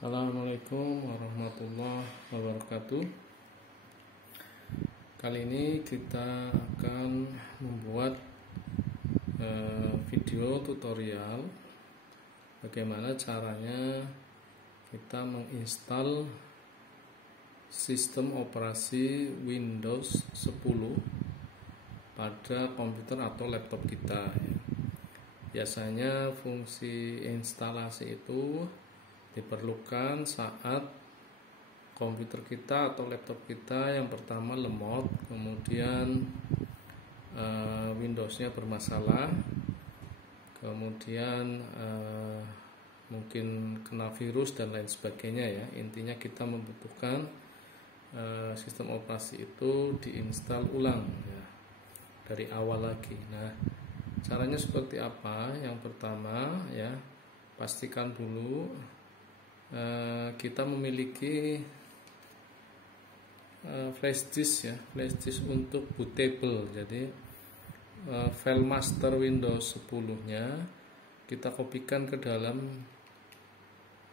Assalamualaikum warahmatullahi wabarakatuh. Kali ini kita akan membuat video tutorial bagaimana caranya kita menginstal sistem operasi Windows 10 pada komputer atau laptop kita. Biasanya fungsi instalasi itu diperlukan saat komputer kita atau laptop kita yang pertama lemot, kemudian Windowsnya bermasalah, kemudian mungkin kena virus dan lain sebagainya ya. Intinya kita membutuhkan sistem operasi itu diinstal ulang ya, dari awal lagi. Nah, caranya seperti apa? Yang pertama ya, pastikan dulu kita memiliki flash disk ya, flash disk untuk bootable. Jadi file master Windows 10 nya kita kopikan ke dalam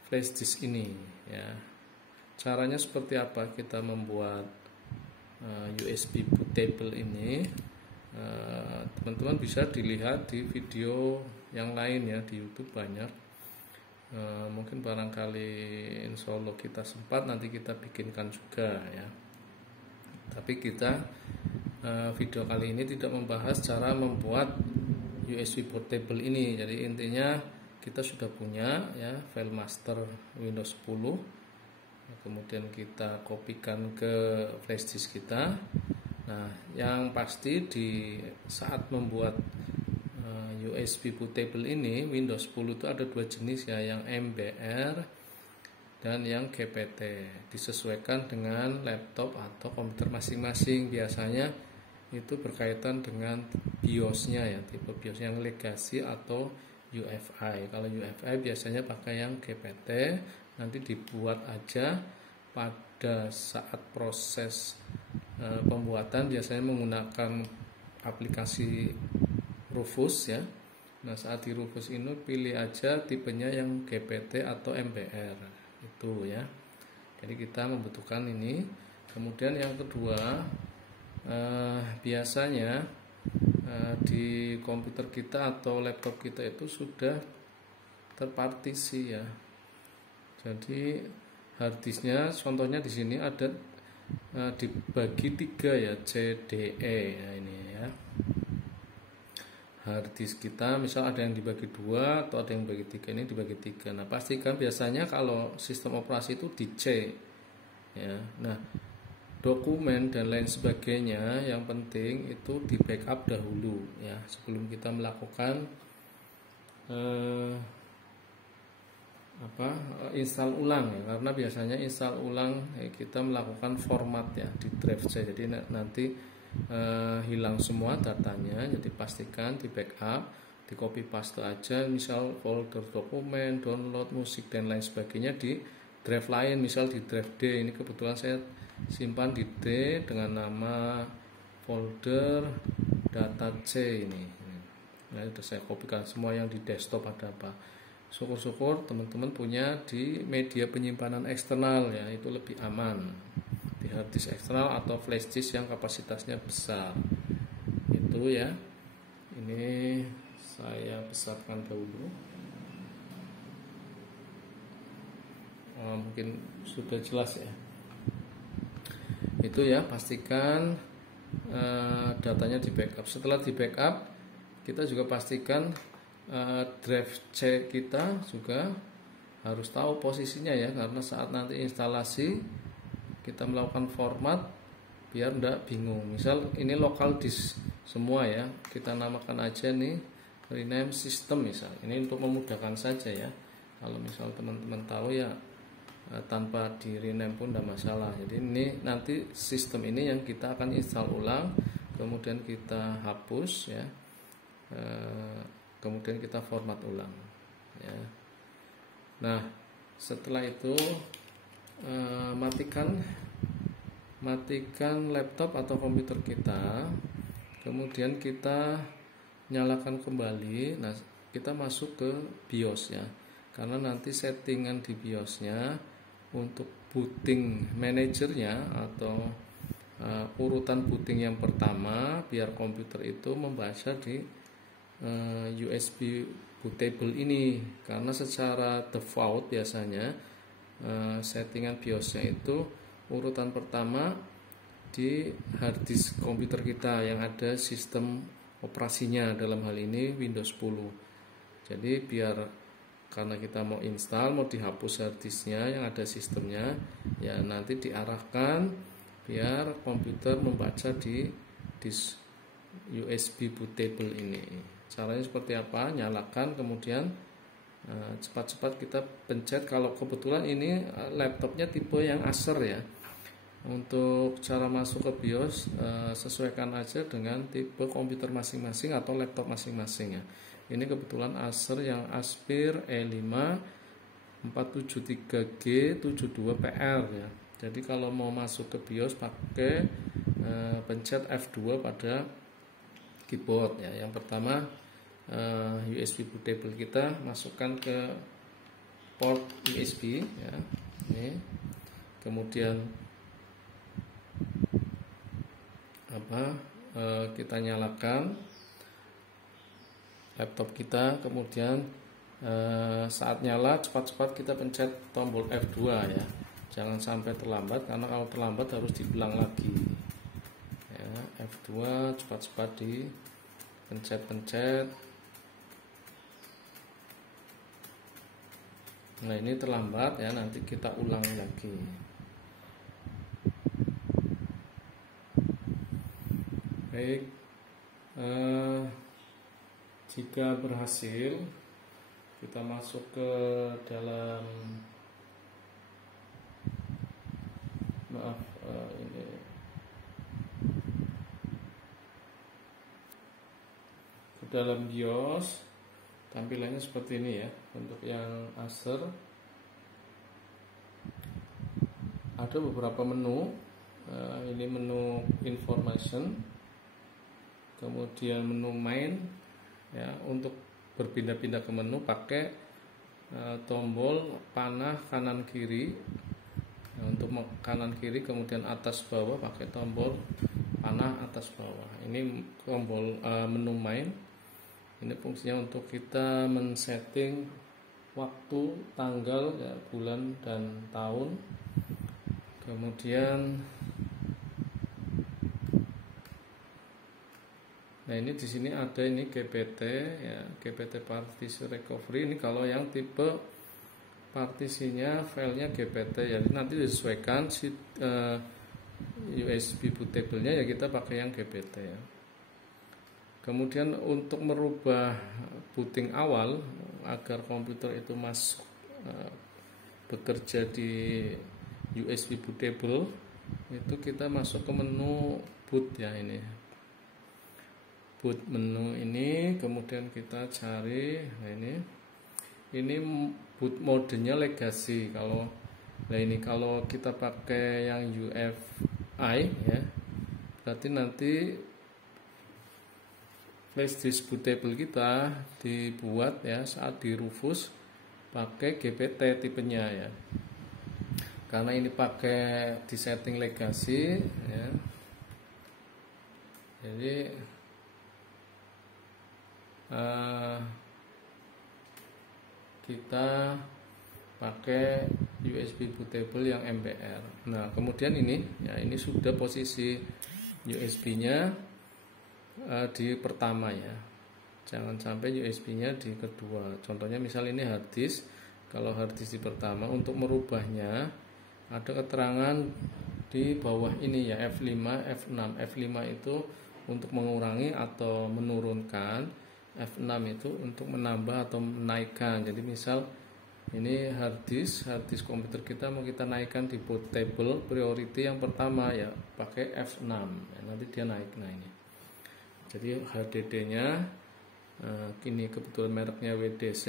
flash disk ini ya. Caranya seperti apa kita membuat USB bootable ini? Teman-teman bisa dilihat di video yang lain ya, di YouTube banyak. Mungkin barangkali insya Allah kita sempat nanti kita bikinkan juga ya. Tapi kita video kali ini tidak membahas cara membuat USB portable ini. Jadi intinya kita sudah punya ya file master Windows 10, kemudian kita kopikan ke flash disk kita. Nah, yang pasti di saat membuat USB bootable ini Windows 10 itu ada dua jenis ya, yang MBR dan yang GPT. Disesuaikan dengan laptop atau komputer masing-masing. Biasanya itu berkaitan dengan BIOS-nya ya, tipe BIOS yang legacy atau UEFI. Kalau UEFI biasanya pakai yang GPT. Nanti dibuat aja pada saat proses pembuatan biasanya menggunakan aplikasi Rufus ya. Nah, saat di Rufus ini pilih aja tipenya yang GPT atau MBR itu ya. Jadi kita membutuhkan ini. Kemudian yang kedua, biasanya di komputer kita atau laptop kita itu sudah terpartisi ya. Jadi harddisknya contohnya di sini ada dibagi 3 ya, CDE ya, ini ya. Harddisk kita misal ada yang dibagi 2 atau ada yang dibagi 3, ini dibagi 3. Nah, pastikan biasanya kalau sistem operasi itu di C ya. Nah, dokumen dan lain sebagainya yang penting itu di backup dahulu ya, sebelum kita melakukan install ulang ya. Karena biasanya install ulang kita melakukan format ya di drive C. Jadi nanti hilang semua datanya. Jadi pastikan di backup, di copy paste aja, misal folder dokumen, download musik dan lain sebagainya di drive lain, misal di drive D. Ini kebetulan saya simpan di D dengan nama folder data C ini. Nah, itu saya kopikan semua yang di desktop ada apa. Syukur-syukur teman-teman punya di media penyimpanan eksternal ya, itu lebih aman. Di hard disk eksternal atau flash disk yang kapasitasnya besar itu ya. Ini saya besarkan dahulu. Mungkin sudah jelas ya. Itu ya, pastikan datanya di backup. Setelah di backup, kita juga pastikan drive C kita juga harus tahu posisinya ya, karena saat nanti instalasi kita melakukan format biar enggak bingung. Misal ini local disk semua ya, kita namakan aja nih rename system misal. Ini untuk memudahkan saja ya. Kalau misal teman-teman tahu ya tanpa di rename pun tidak masalah. Jadi ini nanti sistem ini yang kita akan install ulang, kemudian kita hapus ya, kemudian kita format ulang ya. Nah, setelah itu matikan laptop atau komputer kita, kemudian kita nyalakan kembali. Nah, kita masuk ke BIOS ya. karena nanti settingan di BIOSnya untuk booting manajernya atau urutan booting yang pertama biar komputer itu membaca di USB bootable ini, karena secara default biasanya settingan BIOSnya itu urutan pertama di harddisk komputer kita yang ada sistem operasinya, dalam hal ini Windows 10. Jadi karena kita mau install, mau dihapus harddisknya yang ada sistemnya, ya nanti diarahkan biar komputer membaca di disk USB bootable ini. Caranya seperti apa? Nyalakan, kemudian cepat-cepat kita pencet. Kalau kebetulan ini laptopnya tipe yang Acer ya. Untuk cara masuk ke BIOS sesuaikan aja dengan tipe komputer masing-masing atau laptop masing-masing ya. Ini kebetulan Acer yang Aspir E5 473G 72PR ya. Jadi kalau mau masuk ke BIOS pakai pencet F2 pada keyboard ya. Yang pertama USB bootable kita masukkan ke port USB ya. Ini. Kemudian kita nyalakan laptop kita, kemudian saat nyala cepat-cepat kita pencet tombol F2 ya. Jangan sampai terlambat, karena kalau terlambat harus diulang lagi ya. F2 cepat-cepat dipencet-pencet. Nah ini terlambat ya, nanti kita ulang lagi. Baik, jika berhasil kita masuk ke dalam ini ke dalam BIOS, tampilannya seperti ini ya. Untuk yang Acer ada beberapa menu. Ini menu information, kemudian menu main ya. Untuk berpindah-pindah ke menu pakai tombol panah kanan kiri. Untuk kanan kiri, kemudian atas bawah pakai tombol panah atas bawah. Ini tombol menu main. Ini fungsinya untuk kita men-setting waktu, tanggal ya, bulan dan tahun. Kemudian nah ini di sini ada ini GPT ya, GPT Partition Recovery. Ini kalau yang tipe partisinya filenya GPT ya, nanti disesuaikan USB bootable-nya ya, kita pakai yang GPT ya. Kemudian untuk merubah booting awal agar komputer itu masuk bekerja di USB bootable, itu kita masuk ke menu boot ya. Ini boot menu ini, kemudian kita cari. Nah ini boot modenya legacy. Kalau kita pakai yang UEFI ya, berarti nanti flash disk bootable kita dibuat ya saat di Rufus pakai GPT tipenya ya. Karena ini pakai di setting legacy ya. Jadi kita pakai USB bootable yang MBR. Nah, kemudian ini sudah posisi USB-nya di pertama ya. Jangan sampai USB-nya di kedua. Contohnya misal ini hard disk. Kalau hard disk di pertama, untuk merubahnya ada keterangan di bawah ini ya, F5, F6. F5 itu untuk mengurangi atau menurunkan, F6 itu untuk menambah atau menaikkan. Jadi misal ini hard disk komputer kita mau kita naikkan di bootable priority yang pertama ya, pakai F6 ya, nanti dia naik. Nah ini jadi HDD-nya kini kebetulan mereknya WDC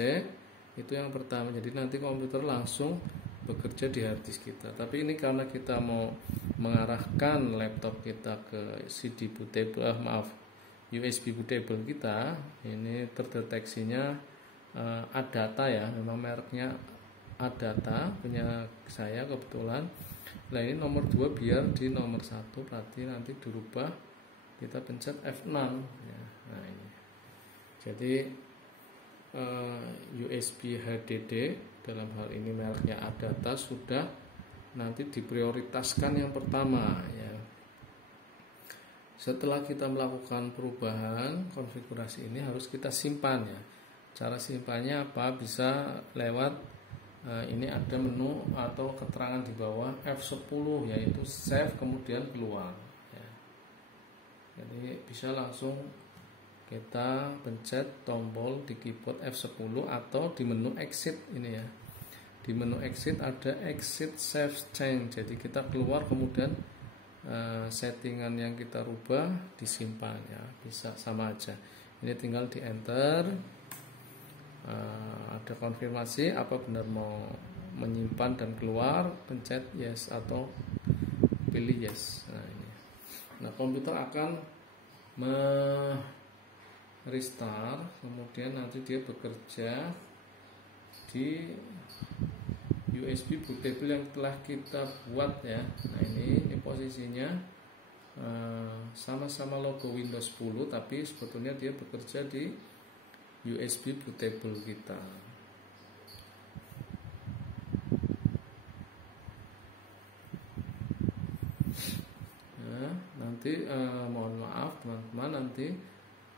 itu yang pertama. Jadi nanti komputer langsung bekerja di hard disk kita. Tapi ini karena kita mau mengarahkan laptop kita ke CD bootable, USB bootable kita, ini terdeteksinya Adata ya, memang mereknya Adata, punya saya kebetulan. Nah ini nomor 2 biar di nomor 1, berarti nanti dirubah, kita pencet F6 ya. Nah ini jadi USB HDD dalam hal ini mereknya Adata sudah nanti diprioritaskan yang pertama ya. Setelah kita melakukan perubahan konfigurasi ini harus kita simpan ya. Cara simpannya apa? Bisa lewat ini ada menu atau keterangan di bawah F10 yaitu save kemudian keluar ya. Jadi bisa langsung kita pencet tombol di keyboard F10 atau di menu exit ini ya. Di menu exit ada exit save change. Jadi kita keluar kemudian settingan yang kita rubah disimpan ya, bisa sama aja. Ini tinggal di enter, ada konfirmasi apa benar mau menyimpan dan keluar, pencet yes atau pilih yes. Nah komputer akan restart, kemudian nanti dia bekerja di USB bootable yang telah kita buat ya. Nah ini posisinya sama-sama logo Windows 10, tapi sebetulnya dia bekerja di USB bootable kita. Nah, nanti mohon maaf teman-teman, nanti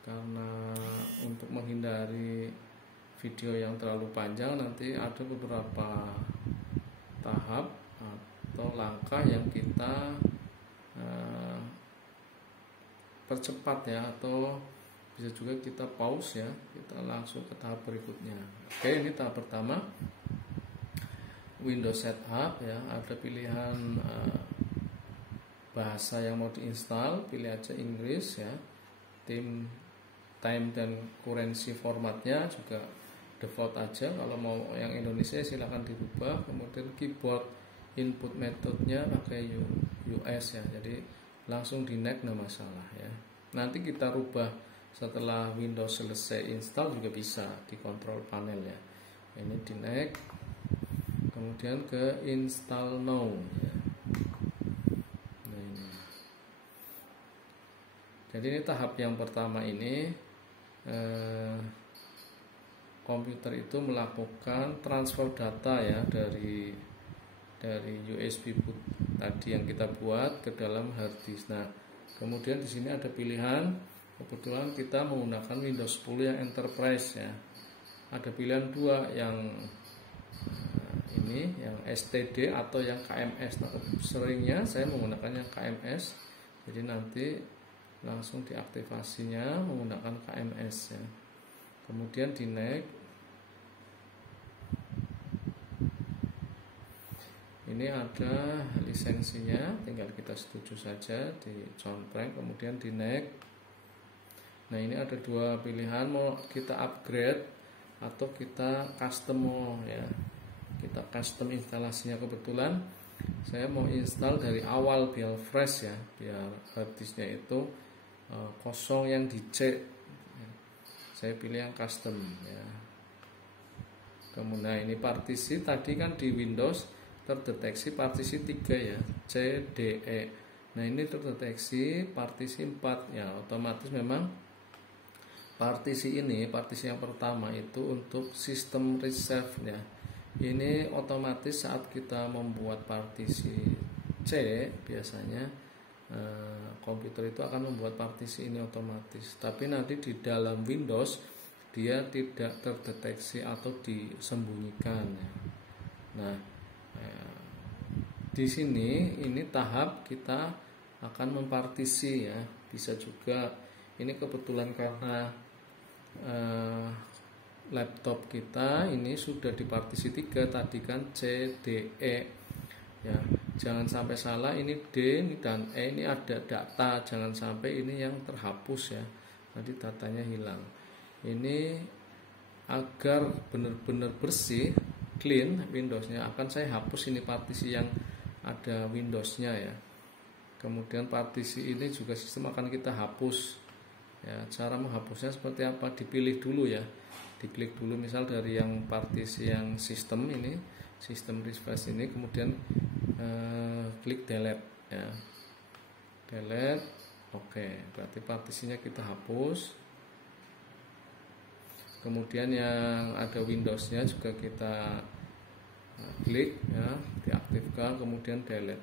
karena untuk menghindari video yang terlalu panjang, nanti ada beberapa tahap atau langkah yang kita percepat ya, atau bisa juga kita pause ya, kita langsung ke tahap berikutnya. Oke, ini tahap pertama, Windows Setup ya, ada pilihan bahasa yang mau diinstal, pilih aja Inggris ya, time dan currency formatnya juga default aja. Kalau mau yang Indonesia silahkan dirubah. Kemudian keyboard input metodenya pakai US ya, jadi langsung di next, no masalah ya. Nanti kita rubah setelah Windows selesai install juga bisa di control panel ya. Ini di next, kemudian ke install now ya. Nah, ini. Jadi ini tahap yang pertama ini komputer itu melakukan transfer data ya dari USB boot tadi yang kita buat ke dalam hard disk. Nah, kemudian di sini ada pilihan, kebetulan kita menggunakan Windows 10 yang Enterprise ya. Ada pilihan dua, yang ini yang STD atau yang KMS. Nah, seringnya saya menggunakan yang KMS. Jadi nanti langsung diaktifasinya menggunakan KMS ya. Kemudian di next. Ini ada lisensinya, tinggal kita setuju saja di John Frank, kemudian di next. Nah ini ada dua pilihan, mau kita upgrade atau kita custom ya. Kita custom instalasinya, kebetulan saya mau install dari awal biar fresh ya, biar hard disknya itu kosong yang dicek. Saya pilih yang custom ya. Kemudian ini partisi tadi kan di Windows terdeteksi partisi 3 ya, C, D, E. Nah ini terdeteksi partisi 4 ya, otomatis memang partisi ini, partisi yang pertama itu untuk sistem reserve ya. Ini otomatis saat kita membuat partisi C, biasanya komputer itu akan membuat partisi ini otomatis. Tapi nanti di dalam Windows dia tidak terdeteksi atau disembunyikan ya. Nah di sini ini tahap kita akan mempartisi ya. Bisa juga ini kebetulan karena laptop kita ini sudah di partisi 3, tadi kan C, D, E ya. Jangan sampai salah, ini D dan E ini ada data, jangan sampai ini yang terhapus ya, nanti datanya hilang. Ini agar benar-benar bersih, clean Windowsnya, akan saya hapus ini partisi yang ada Windowsnya ya. Kemudian partisi ini juga sistem akan kita hapus ya. Cara menghapusnya seperti apa? Dipilih dulu ya, diklik dulu misal dari yang partisi yang sistem ini, sistem refresh ini, kemudian klik delete ya, delete. Oke, berarti partisinya kita hapus. Kemudian yang ada Windows-nya juga kita klik ya, diaktifkan, kemudian delete.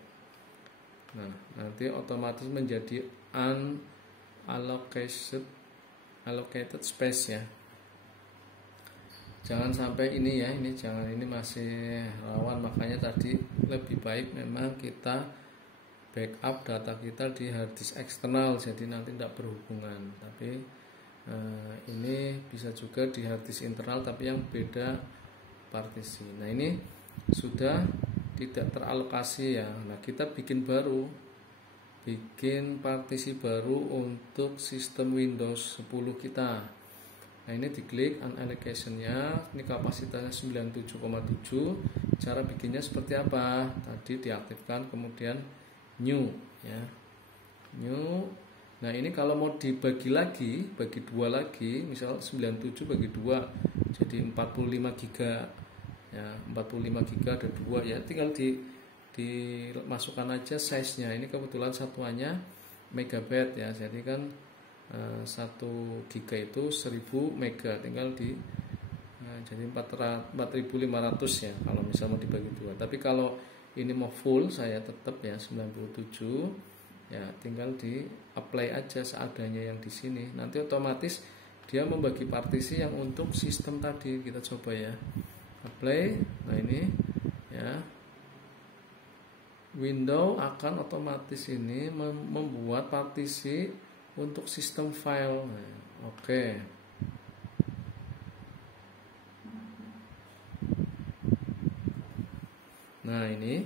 Nah, nanti otomatis menjadi allocated space ya. Jangan sampai ini ya, ini masih rawan, makanya tadi lebih baik memang kita backup data kita di hard disk eksternal, jadi nanti tidak berhubungan. Tapi ini bisa juga di hard disk internal tapi yang beda partisi. Nah, ini sudah tidak teralokasi ya. Nah, kita bikin partisi baru untuk sistem Windows 10 kita. Nah, ini diklik unallocation-nya, ini kapasitasnya 97,7. Cara bikinnya seperti apa? Tadi diaktifkan, kemudian new ya, new. Nah, ini kalau mau dibagi lagi, bagi dua lagi, misal 97 bagi 2 jadi 45 giga ya, 45 giga ada 2 ya, tinggal dimasukkan aja size-nya. Ini kebetulan satuannya megabyte ya, jadi kan 1 giga itu 1000 mega, tinggal jadi 4500 ya kalau misalnya mau dibagi 2. Tapi kalau ini mau full, saya tetap ya 97 ya, tinggal di apply aja seadanya yang di sini. Nanti otomatis dia membagi partisi yang untuk sistem tadi. Kita coba ya, apply. Nah, ini ya, Windows akan otomatis ini membuat partisi untuk sistem file. Nah, oke. Nah, ini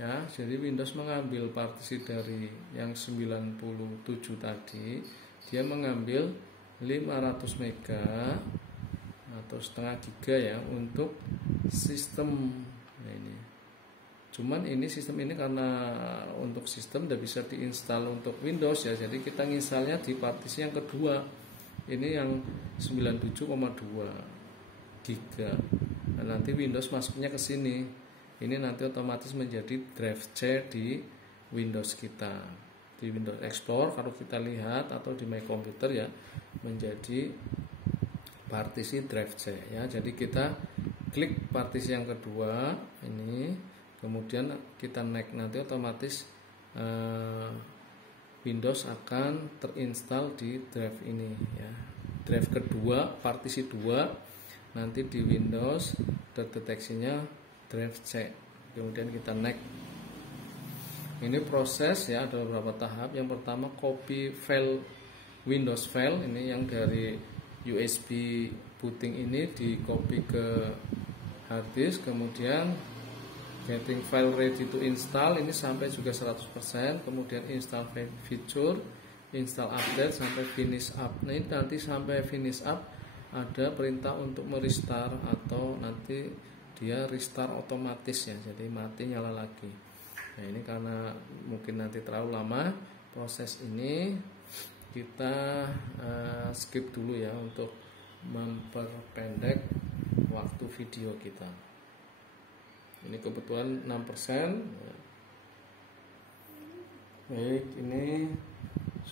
ya, jadi Windows mengambil partisi dari yang 97 tadi, dia mengambil 500 mega atau setengah giga ya untuk sistem. Nah, ini cuman ini sistem ini karena untuk sistem tidak bisa diinstal untuk Windows ya, jadi kita nginstalnya di partisi yang kedua, ini yang 97,2 giga. Nah, nanti Windows masuknya ke sini. Ini nanti otomatis menjadi drive C di Windows kita. Di Windows Explorer kalau kita lihat atau di My Computer ya, menjadi partisi drive C ya. Jadi kita klik partisi yang kedua ini, kemudian kita next, nanti otomatis Windows akan terinstall di drive ini ya. Drive kedua, partisi 2, nanti di Windows terdeteksinya drive C, kemudian kita next. Ini proses ya, ada beberapa tahap. Yang pertama copy file Windows file, ini yang dari USB booting ini di copy ke hard disk, kemudian getting file ready to install, ini sampai juga 100%, kemudian install feature, install update sampai finish up. Nah, ini nanti sampai finish up ada perintah untuk merestart atau nanti dia restart otomatis ya, jadi mati nyala lagi. Nah, ini karena mungkin nanti terlalu lama proses ini, kita skip dulu ya untuk memperpendek waktu video kita. Ini kebetulan 6%. Baik, ini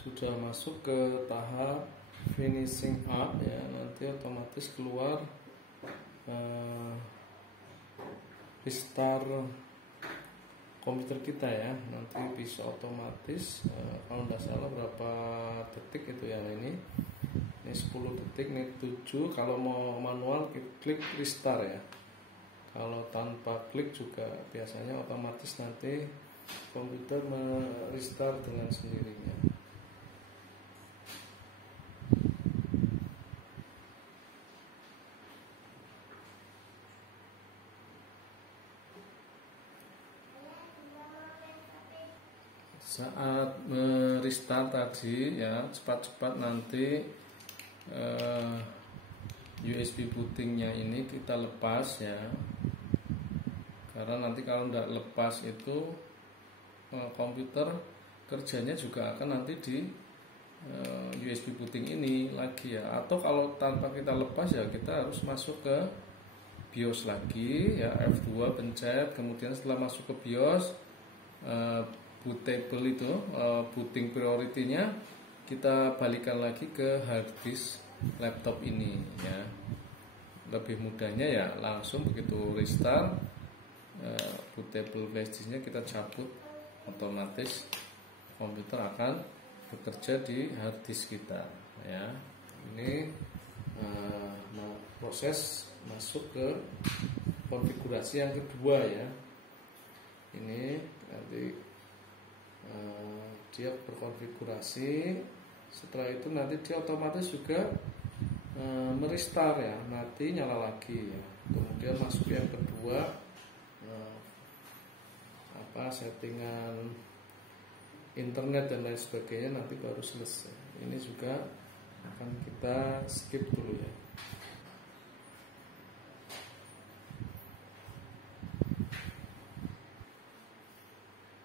sudah masuk ke tahap finishing up ya, nanti otomatis keluar restart komputer kita ya, nanti bisa otomatis kalau tidak salah berapa detik itu ya, ini 10 detik, ini 7. Kalau mau manual klik restart ya, kalau tanpa klik juga biasanya otomatis nanti komputer merestart dengan sendirinya. Saat merestart tadi ya, cepat-cepat nanti USB bootingnya ini kita lepas ya, karena nanti kalau tidak lepas itu komputer kerjanya juga akan nanti USB booting ini lagi ya, atau kalau tanpa kita lepas ya kita harus masuk ke BIOS lagi ya, F2 pencet, kemudian setelah masuk ke BIOS, bootable itu booting priority-nya kita balikan lagi ke hard disk laptop ini ya. Lebih mudahnya ya langsung begitu restart, bootable flash disk-nya kita cabut, otomatis komputer akan bekerja di hard disk kita ya. Ini proses masuk ke konfigurasi yang kedua ya. Ini nanti dia berkonfigurasi, setelah itu nanti dia otomatis juga merestart ya, mati nyala lagi ya. Kemudian masuk yang kedua, settingan internet dan lain sebagainya nanti baru selesai. Ini juga akan kita skip dulu ya.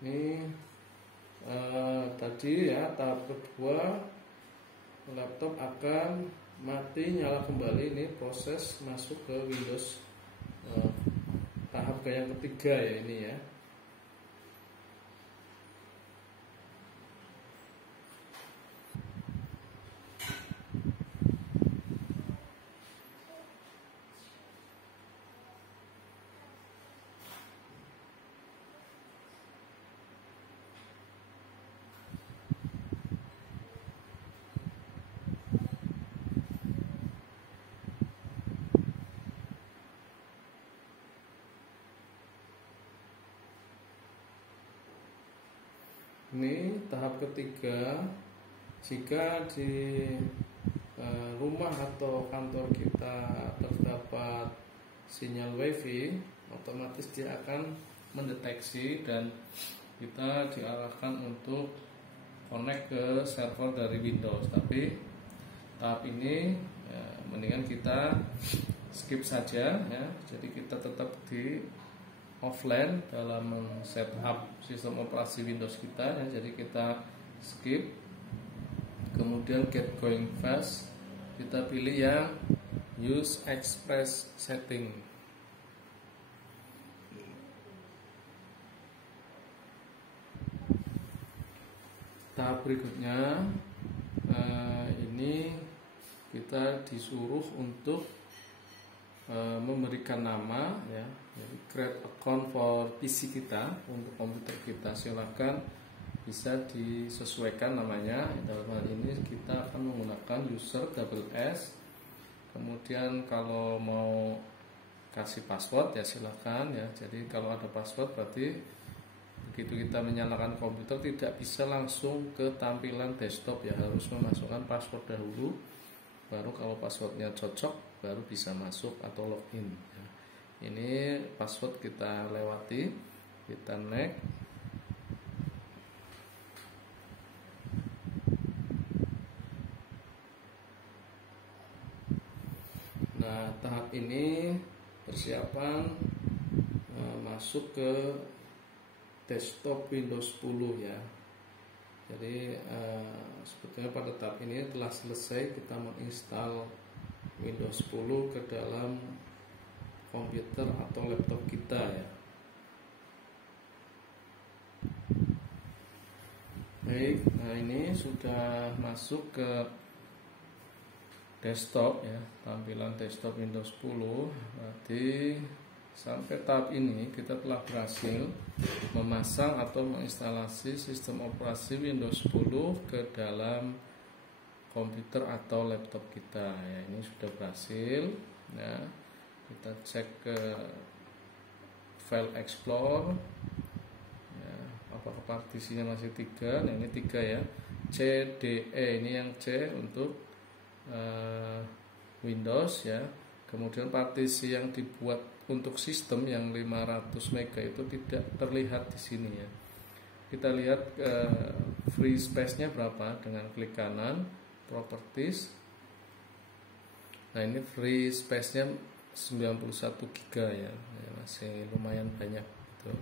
Ini tadi ya, tahap kedua laptop akan mati nyala kembali. Ini proses masuk ke Windows tahap yang ketiga ya ini ya. Ini tahap ketiga. Jika di rumah atau kantor kita terdapat sinyal WiFi, otomatis dia akan mendeteksi dan kita diarahkan untuk connect ke server dari Windows. Tapi tahap ini mendingan kita skip saja ya. Jadi kita tetap di offline dalam setup sistem operasi Windows kita ya. Jadi kita skip, kemudian get going fast, kita pilih yang use express setting. Tahap berikutnya ini kita disuruh untuk memberikan nama ya. Jadi create account for PC kita, untuk komputer kita. Silakan bisa disesuaikan namanya. Dalam hal ini kita akan menggunakan user double S. Kemudian kalau mau kasih password ya silakan ya. Jadi kalau ada password berarti begitu kita menyalakan komputer tidak bisa langsung ke tampilan desktop ya, harus memasukkan password dahulu. Baru kalau passwordnya cocok baru bisa masuk atau login ya. Ini password kita lewati, kita next. Nah, tahap ini persiapan masuk ke desktop Windows 10 ya. Jadi sebetulnya pada tahap ini telah selesai kita menginstal Windows 10 ke dalam komputer atau laptop kita ya. Baik, nah ini sudah masuk ke desktop ya, tampilan desktop Windows 10. Berarti sampai tahap ini kita telah berhasil memasang atau menginstalasi sistem operasi Windows 10 ke dalam komputer atau laptop kita ya. Ini sudah berhasil ya. Kita cek ke file explore ya, apakah partisinya masih 3. Nah ini 3 ya, C, D, E. Ini yang C untuk Windows ya. Kemudian partisi yang dibuat untuk sistem yang 500 MB itu tidak terlihat di sini ya. Kita lihat free space-nya berapa dengan klik kanan, properties. Nah ini free space-nya 91 GB ya, masih lumayan banyak gitu.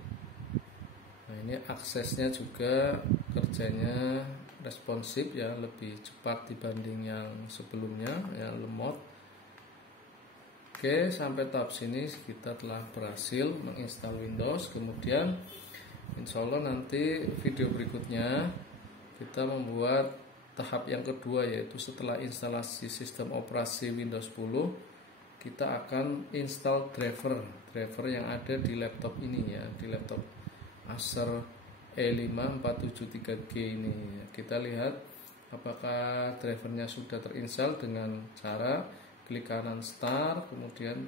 Nah ini aksesnya juga kerjanya responsif ya, lebih cepat dibanding yang sebelumnya yang lemot. Oke, sampai tahap sini kita telah berhasil menginstal Windows. Kemudian insya Allah nanti video berikutnya kita membuat tahap yang kedua, yaitu setelah instalasi sistem operasi Windows 10 kita akan install driver yang ada di laptop ini ya, di laptop Acer E5-473G ini. Kita lihat apakah drivernya sudah terinstall dengan cara klik kanan start, kemudian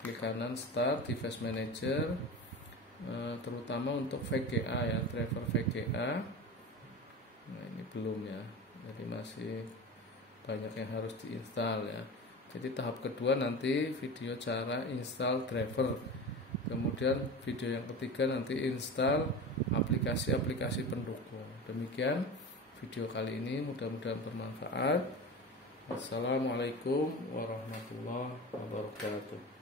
klik kanan start device manager, terutama untuk VGA ya, driver VGA. Nah ini belum ya, jadi masih banyak yang harus diinstal ya. Jadi tahap kedua nanti video cara install driver, kemudian video yang ketiga nanti install aplikasi-aplikasi pendukung. Demikian video kali ini, mudah-mudahan bermanfaat. Assalamualaikum warahmatullahi wabarakatuh.